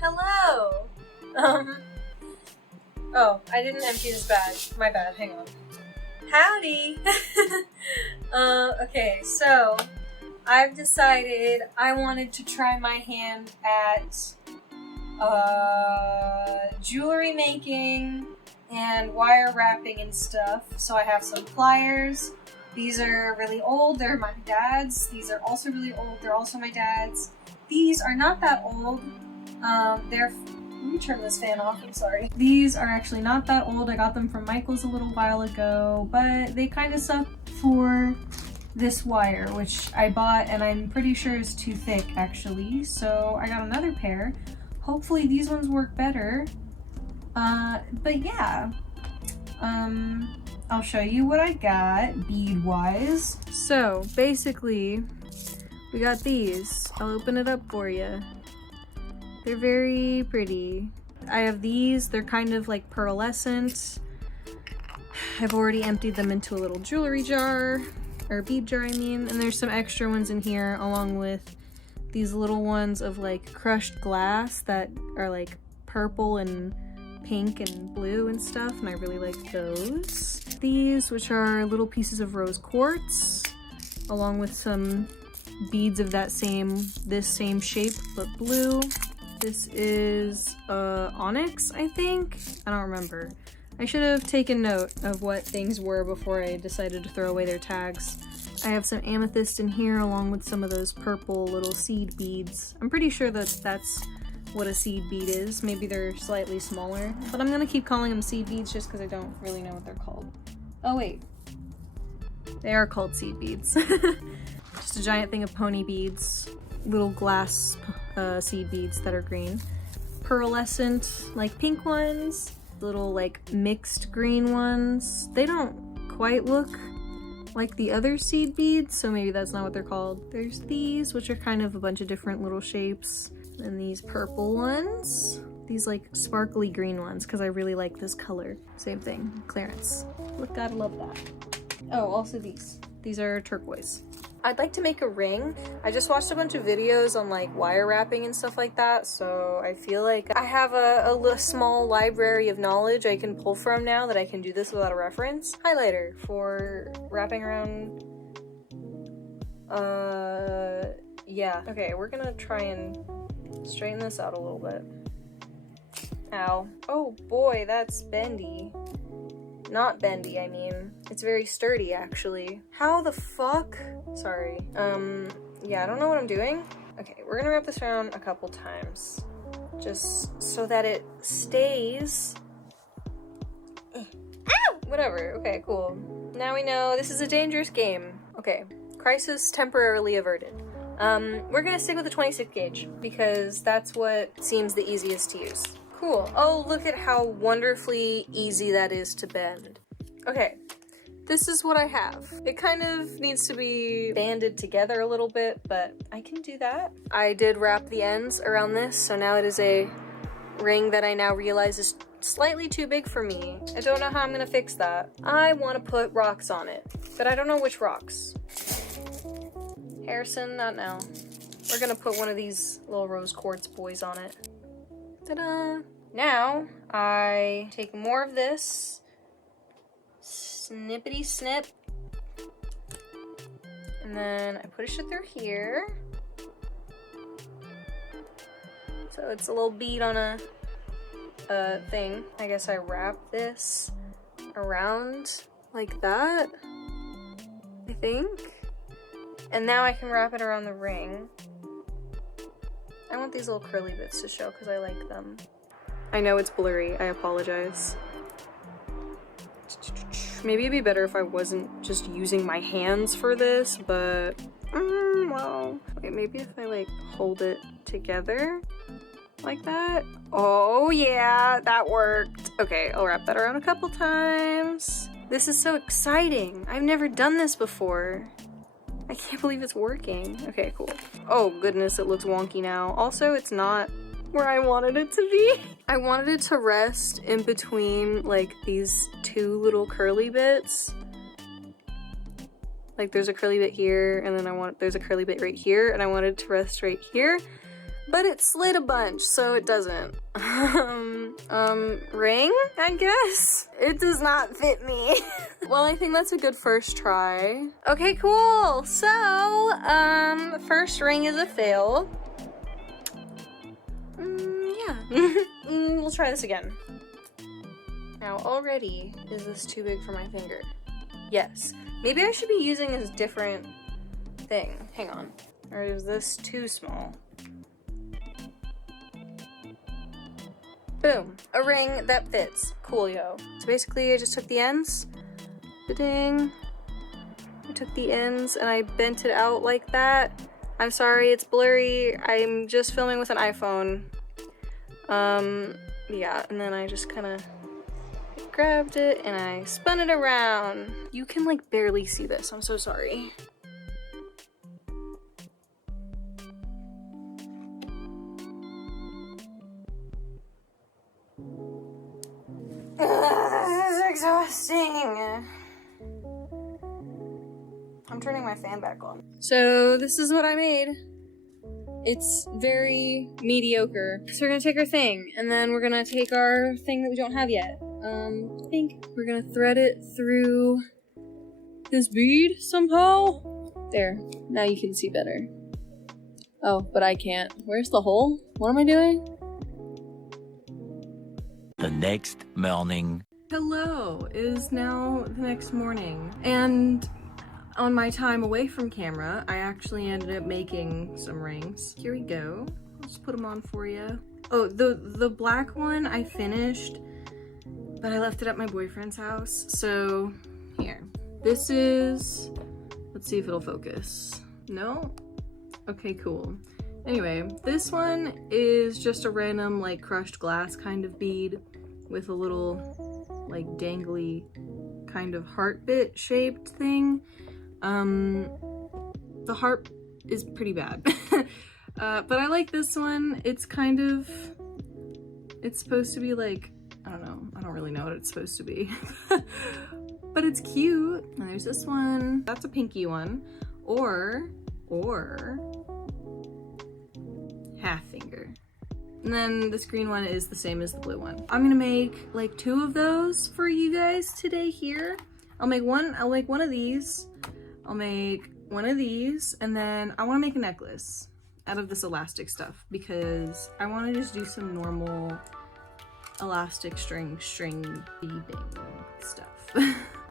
Hello! Oh, I didn't empty this bag. My bad, hang on. Howdy! Okay, so I've decided I wanted to try my hand at jewelry making and wire wrapping and stuff. So I have some pliers. These are really old, they're my dad's. These are also really old, they're also my dad's. These are not that old. Let me turn this fan off, I'm sorry. These are actually not that old. I got them from Michael's a little while ago, but they kind of suck for this wire, which I bought and I'm pretty sure is too thick actually. So I got another pair. Hopefully these ones work better. But yeah. I'll show you what I got bead-wise. So basically, we got these. I'll open it up for you. They're very pretty. I have these, they're kind of like pearlescent. I've already emptied them into a little jewelry jar, or bead jar I mean, and there's some extra ones in here along with these little ones of like crushed glass that are like purple and pink and blue and stuff, and I really like those. These, which are little pieces of rose quartz, along with some beads of this same shape, but blue. This is onyx, I think? I don't remember. I should have taken note of what things were before I decided to throw away their tags. I have some amethyst in here along with some of those purple little seed beads. I'm pretty sure that that's what a seed bead is. Maybe they're slightly smaller, but I'm gonna keep calling them seed beads just because I don't really know what they're called. Oh wait, they are called seed beads. Just a giant thing of pony beads, little glass seed beads that are green. Pearlescent, like pink ones, little like mixed green ones. They don't quite look like the other seed beads, so maybe that's not what they're called. There's these, which are kind of a bunch of different little shapes. And these purple ones. These like sparkly green ones, because I really like this color. Same thing, clearance. Look, gotta love that. Oh, also these. These are turquoise. I'd like to make a ring. I just watched a bunch of videos on like wire wrapping and stuff like that, so I feel like I have a small library of knowledge I can pull from now that I can do this without a reference. Highlighter for wrapping around. Yeah. Okay, we're gonna try and straighten this out a little bit. Ow. Oh boy, that's bendy. Not bendy, I mean. It's very sturdy, actually. How the fuck? Sorry. Yeah, I don't know what I'm doing. Okay, we're gonna wrap this around a couple times. Just so that it stays. Ow! Whatever, okay, cool. Now we know this is a dangerous game. Okay, crisis temporarily averted. We're gonna stick with the 26 gauge because that's what seems the easiest to use. Cool. Oh, look at how wonderfully easy that is to bend. Okay, this is what I have. It kind of needs to be banded together a little bit, but I can do that. I did wrap the ends around this, so now it is a ring that I now realize is slightly too big for me. I don't know how I'm gonna fix that. I want to put rocks on it, but I don't know which rocks. Harrison, not now. We're gonna put one of these little rose quartz boys on it. Ta-da! Now, I take more of this, snippity snip, and then I push it through here. So it's a little bead on a thing. I guess I wrap this around like that, I think. And now I can wrap it around the ring. I want these little curly bits to show because I like them. I know it's blurry, I apologize. Maybe it'd be better if I wasn't just using my hands for this, but well. Wait, maybe if I like hold it together like that? Oh yeah, that worked. Okay, I'll wrap that around a couple times. This is so exciting. I've never done this before. I can't believe it's working. Okay, cool. Oh goodness, it looks wonky now. Also, it's not where I wanted it to be. I wanted it to rest in between like these two little curly bits. Like there's a curly bit here, and then there's a curly bit right here, and I wanted it to rest right here. but it slid a bunch, so it doesn't. Ring, I guess? It does not fit me. Well, I think that's a good first try. Okay, cool. So, first ring is a fail. Yeah. We'll try this again. Now, already, is this too big for my finger? Yes. Maybe I should be using a different thing. Hang on. Or is this too small? Boom. A ring that fits. Coolio. So basically, I just took the ends. Ding. I took the ends and I bent it out like that. I'm sorry, it's blurry. I'm just filming with an iPhone. Yeah, and then I just kind of grabbed it and I spun it around. You can like barely see this. I'm so sorry. This is exhausting. I'm turning my fan back on. So this is what I made. It's very mediocre. So we're gonna take our thing, and then we're gonna take our thing that we don't have yet. I think we're gonna thread it through this bead somehow. There, now you can see better. Oh, but I can't. Where's the hole? What am I doing? The next morning. Hello, it is now the next morning, and on my time away from camera, I actually ended up making some rings. Here we go. I'll just put them on for you. Oh, the black one I finished, but I left it at my boyfriend's house. So here, this is, let's see if it'll focus. No? Okay, cool. Anyway, this one is just a random like crushed glass kind of bead with a little like dangly kind of heart bit shaped thing. The heart is pretty bad. But I like this one. It's kind of, it's supposed to be like, I don't know. I don't really know what it's supposed to be. But it's cute. And there's this one. That's a pinky one. Or half finger. And then this green one is the same as the blue one. I'm gonna make like 2 of those for you guys today here. I'll make one of these. I'll make one of these, and then I want to make a necklace out of this elastic stuff because I want to just do some normal elastic string beading stuff.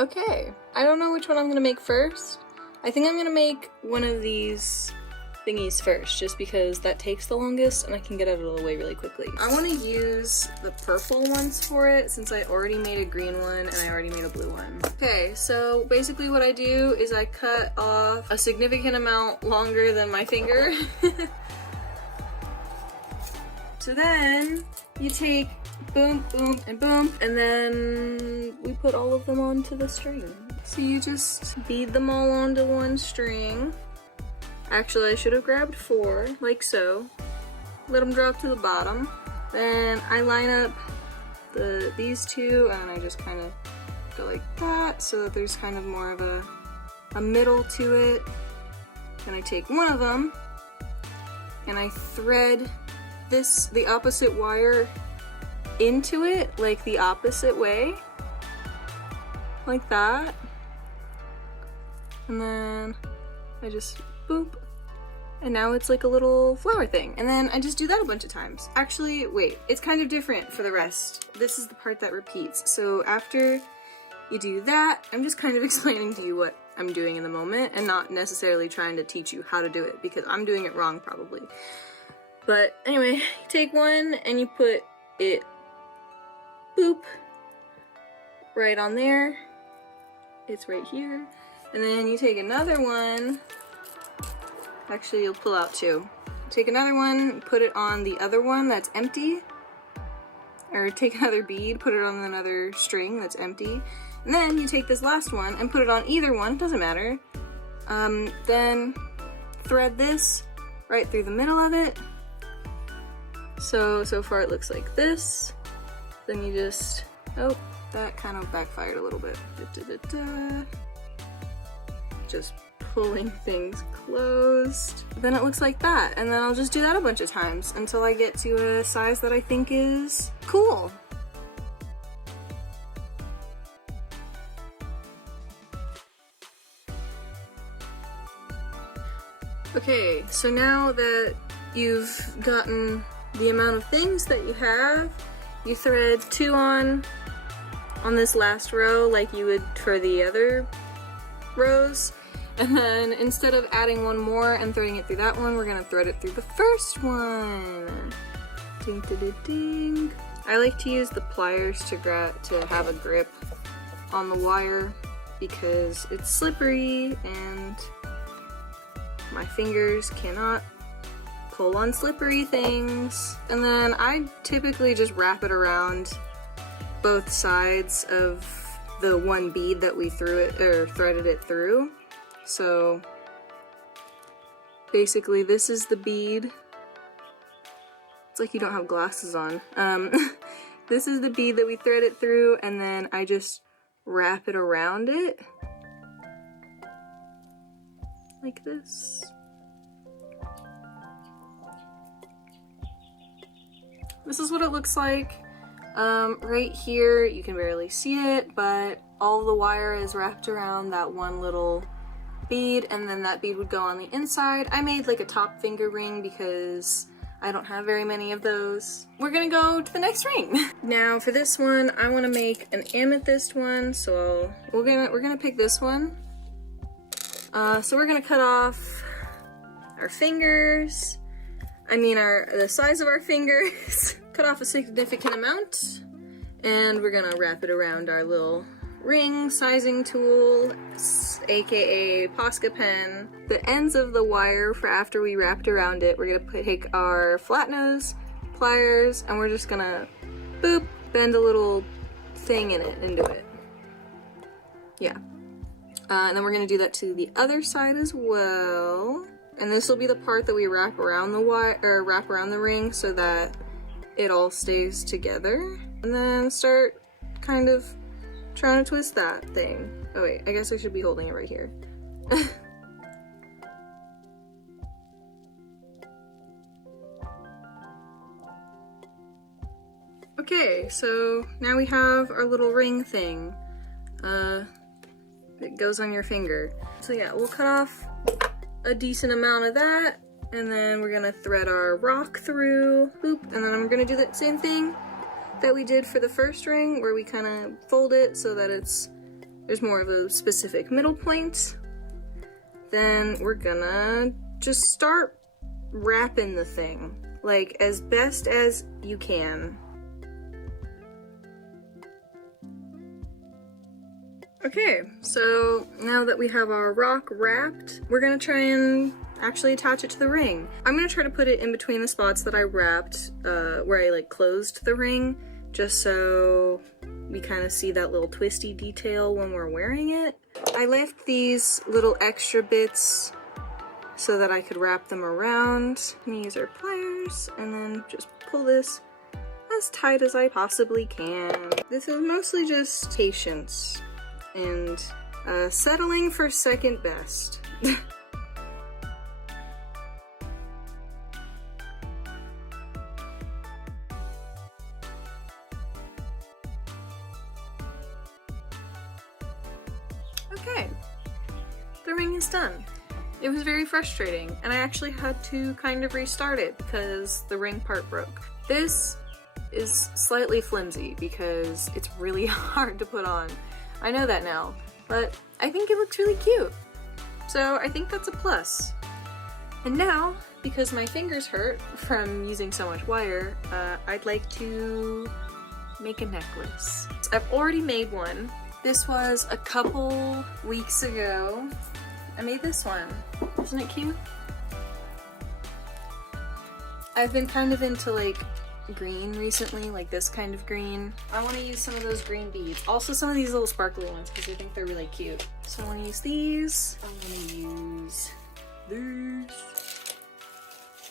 Okay, I don't know which one I'm gonna make first. I think I'm gonna make one of these thingies first, just because that takes the longest and I can get it out of the way really quickly. I want to use the purple ones for it since I already made a green one and I already made a blue one. Okay, so basically what I do is I cut off a significant amount longer than my finger. So then you take boom, boom, and boom, and then we put all of them onto the string. So you just bead them all onto one string. Actually, I should have grabbed 4, like so. Let them drop to the bottom. Then I line up these 2, and I just kind of go like that, so that there's kind of more of a middle to it. Then I take one of them, and I thread the opposite wire into it, like the opposite way. Like that. And then I just boop, and now it's like a little flower thing. And then I just do that a bunch of times. Actually, wait, it's kind of different for the rest. This is the part that repeats. So after you do that, I'm just kind of explaining to you what I'm doing in the moment and not necessarily trying to teach you how to do it because I'm doing it wrong probably. But anyway, you take one and you put it boop right on there. It's right here. And then you take another one. Actually, you'll pull out 2. Take another one, put it on the other one that's empty. Or take another bead, put it on another string that's empty. And then you take this last one and put it on either one, doesn't matter. Then thread this right through the middle of it. So far it looks like this. Then you just, oh, that kind of backfired a little bit. Just pulling things closed. Then it looks like that, and then I'll just do that a bunch of times until I get to a size that I think is cool. Okay, so now that you've gotten the amount of things that you have, you thread 2 on this last row like you would for the other rows, and then instead of adding 1 more and threading it through that one, we're gonna thread it through the first one. Ding, ding, ding, ding. I like to use the pliers to have a grip on the wire because it's slippery and my fingers cannot pull on slippery things. And then I typically just wrap it around both sides of the one bead that we threaded it through. So basically this is the bead. It's like you don't have glasses on. This is the bead that we thread it through, and then I just wrap it around it like this. This is what it looks like. Right here, you can barely see it, but all the wire is wrapped around that one little bead, and then that bead would go on the inside. I made like a top finger ring because I don't have very many of those. We're gonna go to the next ring. Now for this one, I wanna make an amethyst one, so we're gonna pick this one. So we're gonna cut off our fingers. I mean the size of our fingers. Cut off a significant amount, and we're gonna wrap it around our little ring sizing tool, aka Posca pen. The ends of the wire for after we wrapped around it, we're gonna take our flat nose pliers and we're just gonna boop, bend a little thing into it. Yeah. And then we're gonna do that to the other side as well. And this will be the part that we wrap around the wire, or wrap around the ring so that it all stays together. And then start kind of trying to twist that thing. Oh wait, I guess I should be holding it right here. Okay, so now we have our little ring thing. It goes on your finger. So yeah, we'll cut off a decent amount of that, and then we're gonna thread our rock through, boop, and then I'm gonna do that same thing that we did for the first ring, where we kind of fold it so that there's more of a specific middle point. Then we're gonna just start wrapping the thing, like as best as you can. Okay, so now that we have our rock wrapped, we're gonna try and actually attach it to the ring. I'm gonna try to put it in between the spots that I wrapped, where I like closed the ring, just so we kind of see that little twisty detail when we're wearing it. I left these little extra bits so that I could wrap them around. I'm gonna use our pliers and then just pull this as tight as I possibly can. This is mostly just patience and settling for second best. Okay, the ring is done. It was very frustrating, and I actually had to kind of restart it because the ring part broke. This is slightly flimsy because it's really hard to put on. I know that now, but I think it looks really cute. So I think that's a plus. And now, because my fingers hurt from using so much wire, I'd like to make a necklace. I've already made one. This was a couple weeks ago. I made this one. Isn't it cute? I've been kind of into like green recently, like this kind of green. I want to use some of those green beads. Also some of these little sparkly ones because I think they're really cute. So I want to use these. I want to use these.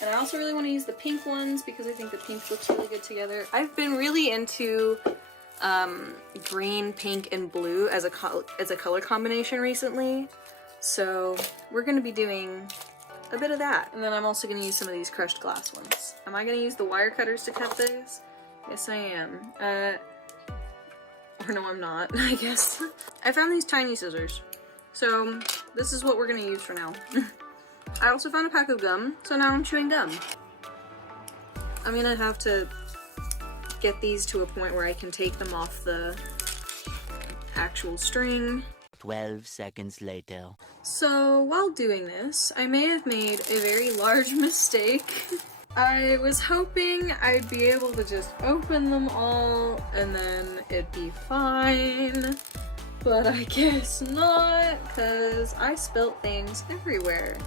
And I also really want to use the pink ones because I think the pink looks really good together. I've been really into green, pink, and blue as a color combination recently. So we're gonna be doing a bit of that. And then I'm also gonna use some of these crushed glass ones. Am I gonna use the wire cutters to cut this? Yes, I am. Or no, I'm not, I guess. I found these tiny scissors. So this is what we're gonna use for now. I also found a pack of gum, so now I'm chewing gum. I'm gonna have to get these to a point where I can take them off the actual string. 12 seconds later. So while doing this, I may have made a very large mistake. I was hoping I'd be able to just open them all and then it'd be fine. But I guess not, because I spilt things everywhere.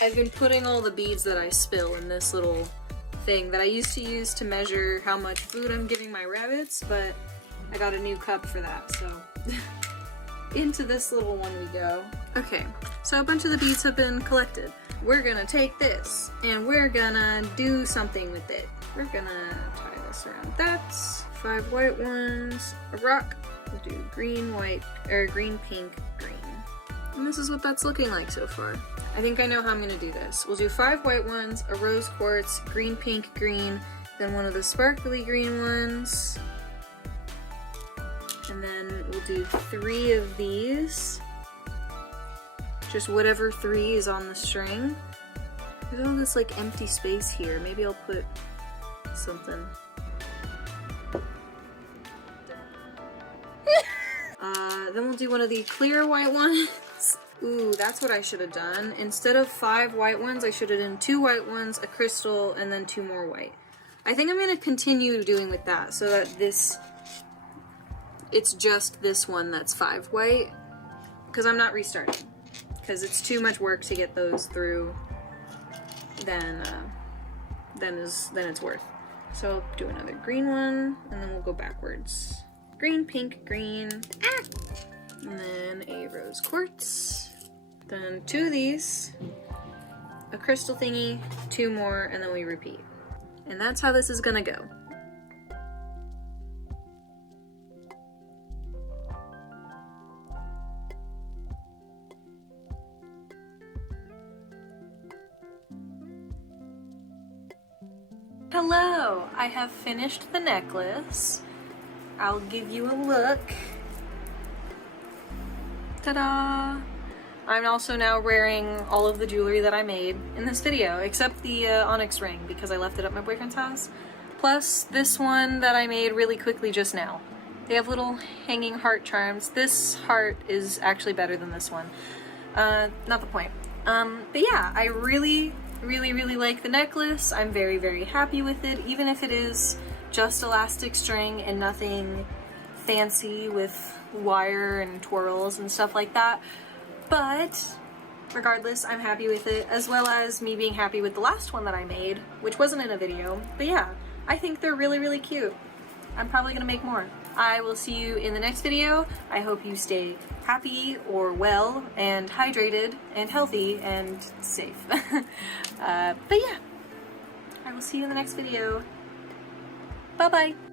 I've been putting all the beads that I spill in this little thing that I used to use to measure how much food I'm giving my rabbits, but I got a new cup for that, so into this little one we go. Okay, so a bunch of the beads have been collected. We're gonna take this and we're gonna do something with it. We're gonna tie this around that. 5 white ones, a rock. We'll do green, white, or green, pink, green. And this is what that's looking like so far. I think I know how I'm gonna do this. We'll do 5 white ones, a rose quartz, green, pink, green, then one of the sparkly green ones. And then we'll do 3 of these. Just whatever 3 is on the string. There's all this like empty space here. Maybe I'll put something. Then we'll do one of the clear white ones. Ooh, that's what I should have done. Instead of 5 white ones, I should have done 2 white ones, a crystal, and then 2 more white. I think I'm gonna continue doing with that so that it's just this one that's 5 white, because I'm not restarting, because it's too much work to get those through than it's worth. So I'll do another green one, and then we'll go backwards. Green, pink, green, and then a rose quartz, then 2 of these, a crystal thingy, 2 more, and then we repeat. And that's how this is gonna go. Hello! I have finished the necklace. I'll give you a look. Ta-da! I'm also now wearing all of the jewelry that I made in this video, except the onyx ring, because I left it at my boyfriend's house. Plus this one that I made really quickly just now. They have little hanging heart charms. This heart is actually better than this one. Not the point. But yeah, I really like the necklace. I'm very, very happy with it, even if it is just elastic string and nothing fancy with wire and twirls and stuff like that. But regardless, I'm happy with it, as well as me being happy with the last one that I made, which wasn't in a video. But yeah, I think they're really cute. I'm probably gonna make more. I will see you in the next video. I hope you stay happy or well and hydrated and healthy and safe. But yeah, I will see you in the next video. Bye-bye.